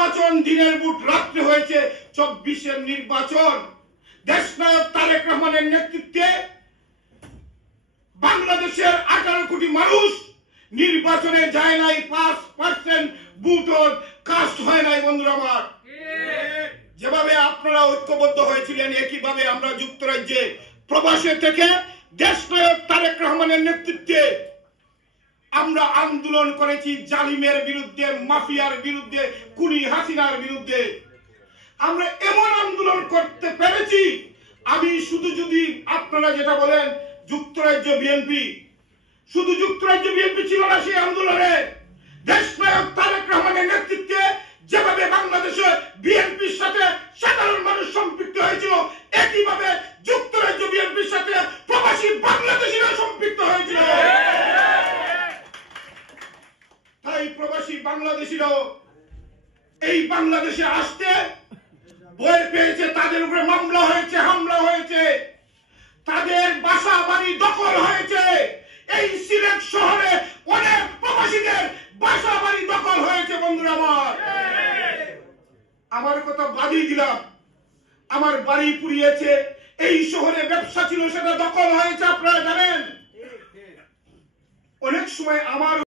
নির্বাচন দিনের বুট রাত্রে হয়েছে 24-এর নির্বাচন দেশনায়ক তারেক রহমানের নেতৃত্বে বাংলাদেশের 18 কোটি মানুষ নির্বাচনে যায় নাই 5% ভোটও কাস্ট হয় নাই বন্ধুরা আমার যেভাবে আপনারা ঐক্যবদ্ধ হয়েছিলেন একইভাবে আমরা যুক্তরাজ্যে প্রবাসে থেকে দেশনায়ক তারেক রহমানের নেতৃত্বে আমরা আন্দোলন করেছি জালিমের বিরুদ্ধে মাফিয়ার বিরুদ্ধে খুনি হাসিনার বিরুদ্ধে আমরা এমন আন্দোলন করতে পেরেছি আমি শুধু যদি আপনারা যেটা বলেন যুক্তরাজ্য বিএনপি শুধু যুক্তরাজ্য বিএনপি ছিল না সেই আন্দোলনে দেশনায়ক তারেক রহমানের নেতৃত্বে যেভাবে বাংলাদেশে বিএনপির সাথে সাধারণ মানুষ সম্পৃক্ত হয়েছিল একইভাবে যুক্তরাজ্য বিএনপির সাথে প্রবাসী বাংলাদেশিরা সম্পৃক্ত হয়েছিল তাই প্রবাসী বাংলাদেশিরাও এই বাংলাদেশে আসতে ভয় পেয়েছে তাদের উপরে মামলা হয়েছে হামলা হয়েছে তাদের বাসা বাড়ি দখল হয়েছে এই সিলেট শহরে অনেক প্রবাসীদের বাসা বাড়ি দখল হয়েছে বন্ধুরা আমার কথা বাদই দিলাম আমার বাড়ি পুড়িয়েছে এই শহরে ব্যবসা ছিল সেটা দখল হয়েছে আপনারা জানেন অনেক সময় আমার